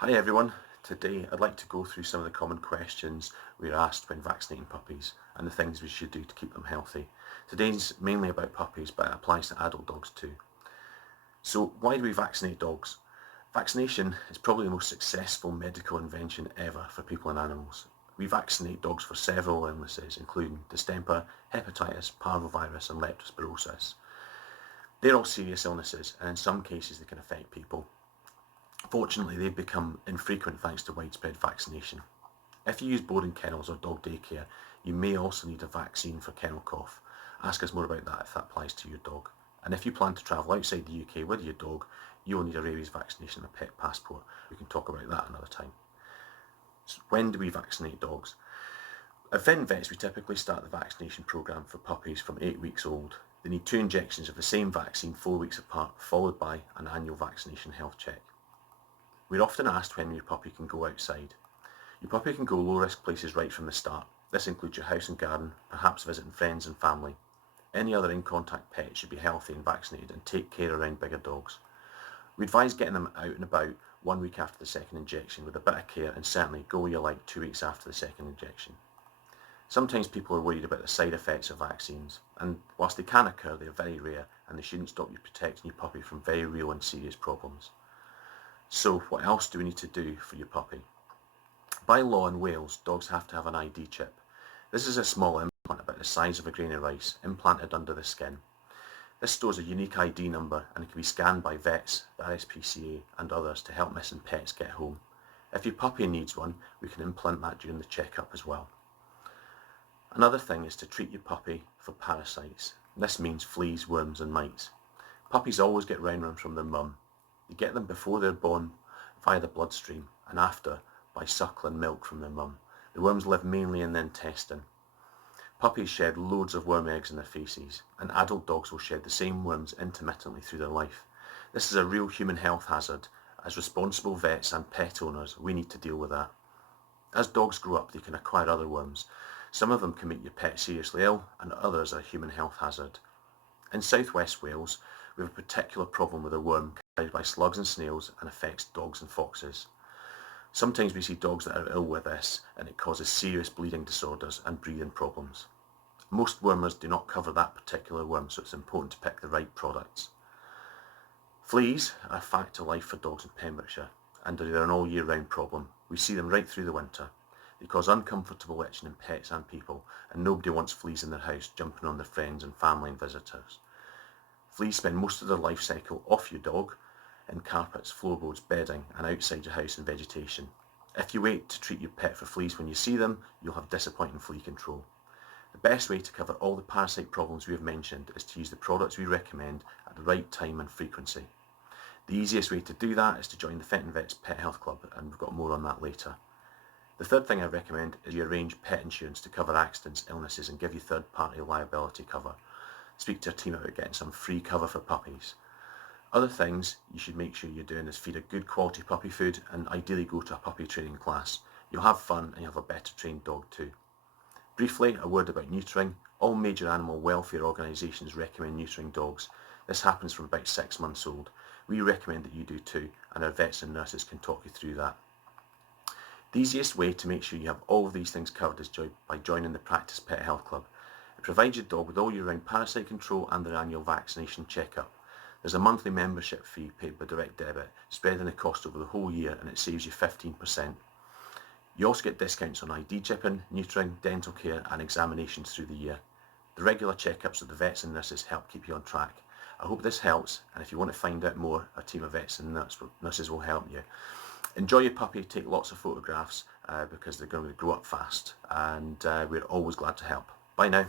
Hi everyone, today I'd like to go through some of the common questions we're asked when vaccinating puppies and the things we should do to keep them healthy. Today's mainly about puppies, but it applies to adult dogs too. So why do we vaccinate dogs? Vaccination is probably the most successful medical invention ever for people and animals. We vaccinate dogs for several illnesses including distemper, hepatitis, parvovirus and leptospirosis. They're all serious illnesses and in some cases they can affect people. Fortunately, they've become infrequent thanks to widespread vaccination. If you use boarding kennels or dog daycare, you may also need a vaccine for kennel cough. Ask us more about that if that applies to your dog. And if you plan to travel outside the UK with your dog, you will need a rabies vaccination and a pet passport. We can talk about that another time. So when do we vaccinate dogs? At Vets, we typically start the vaccination programme for puppies from 8 weeks old. They need 2 injections of the same vaccine 4 weeks apart, followed by an annual vaccination health check. We're often asked when your puppy can go outside. Your puppy can go low-risk places right from the start. This includes your house and garden, perhaps visiting friends and family. Any other in-contact pet should be healthy and vaccinated and take care around bigger dogs. We advise getting them out and about 1 week after the second injection with a bit of care, and certainly go where you like 2 weeks after the second injection. Sometimes people are worried about the side effects of vaccines, and whilst they can occur, they are very rare and they shouldn't stop you protecting your puppy from very real and serious problems. So what else do we need to do for your puppy? By law in Wales, dogs have to have an ID chip. This is a small implant about the size of a grain of rice implanted under the skin. This stores a unique ID number and it can be scanned by vets, the RSPCA and others to help missing pets get home. If your puppy needs one, we can implant that during the checkup as well. Another thing is to treat your puppy for parasites. This means fleas, worms and mites. Puppies always get roundworms from their mum. You get them before they're born via the bloodstream and after by suckling milk from their mum. The worms live mainly in the intestine. Puppies shed loads of worm eggs in their faeces, and adult dogs will shed the same worms intermittently through their life. This is a real human health hazard. As responsible vets and pet owners, we need to deal with that. As dogs grow up, they can acquire other worms. Some of them can make your pet seriously ill, and others are a human health hazard. In southwest Wales, we have a particular problem with a worm carried by slugs and snails and affects dogs and foxes. Sometimes we see dogs that are ill with this and it causes serious bleeding disorders and breathing problems. Most wormers do not cover that particular worm, so it's important to pick the right products. Fleas are a fact of life for dogs in Pembrokeshire and they're an all year round problem. We see them right through the winter. They cause uncomfortable itching in pets and people, and nobody wants fleas in their house jumping on their friends and family and visitors. Fleas spend most of their life cycle off your dog, in carpets, floorboards, bedding and outside your house in vegetation. If you wait to treat your pet for fleas when you see them, you'll have disappointing flea control. The best way to cover all the parasite problems we have mentioned is to use the products we recommend at the right time and frequency. The easiest way to do that is to join the Fenton Vets Pet Health Club, and we've got more on that later. The third thing I recommend is you arrange pet insurance to cover accidents, illnesses and give you third-party liability cover. Speak to your team about getting some free cover for puppies. Other things you should make sure you're doing is feed a good quality puppy food and ideally go to a puppy training class. You'll have fun and you'll have a better trained dog too. Briefly, a word about neutering. All major animal welfare organisations recommend neutering dogs. This happens from about 6 months old. We recommend that you do too, and our vets and nurses can talk you through that. The easiest way to make sure you have all of these things covered is by joining the Practice Pet Health Club. It provides your dog with all year-round parasite control and their annual vaccination checkup. There's a monthly membership fee paid by direct debit, spreading the cost over the whole year, and it saves you 15%. You also get discounts on ID chipping, neutering, dental care and examinations through the year. The regular checkups of the vets and nurses help keep you on track. I hope this helps, and if you want to find out more, our team of vets and nurses will help you. Enjoy your puppy, take lots of photographs because they're going to grow up fast, and we're always glad to help. Bye now.